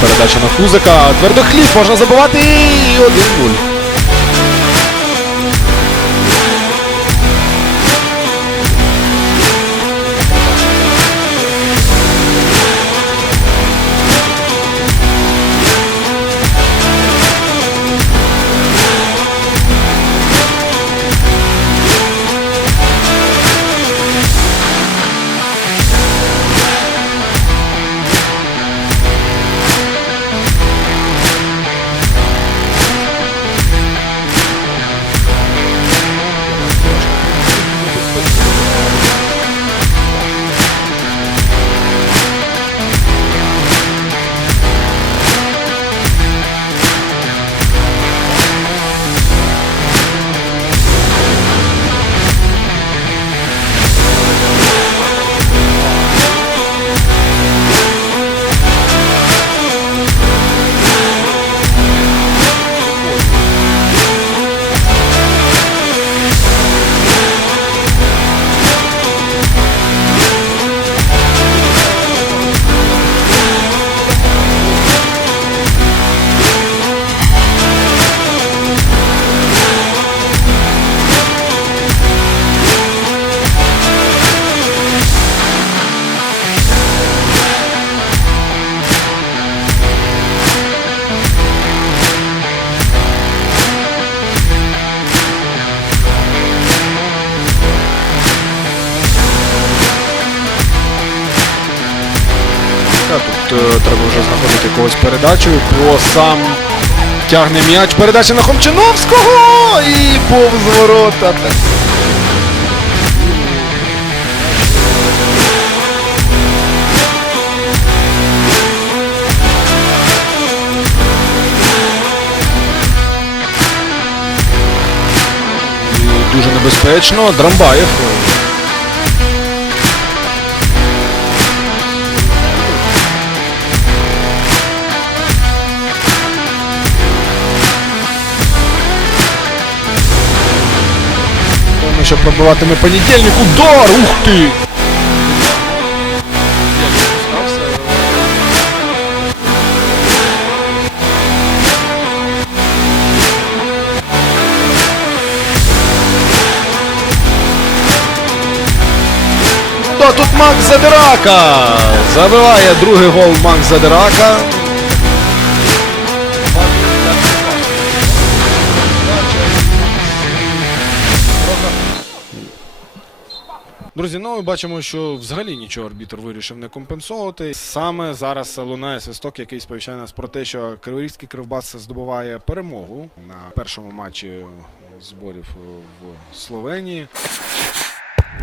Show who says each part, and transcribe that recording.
Speaker 1: Передача на Кузика. Твердохліб можна забивати. І 1-0. Треба вже знаходити когось передачу. По сам тягне м'яч. Передача на Хомчиновського і повз ворота. Дуже небезпечно. Драмбаєв. Тому пробиватиме понедільник. Удар! Ух ти! Тут Макс Задирака? Забиває другий гол Макс Задирака. Друзі, ну ми бачимо, що взагалі нічого арбітр вирішив не компенсувати. Саме зараз лунає свисток, який сповіщає нас про те, що Криворізький Кривбас здобуває перемогу на першому матчі зборів в Словенії.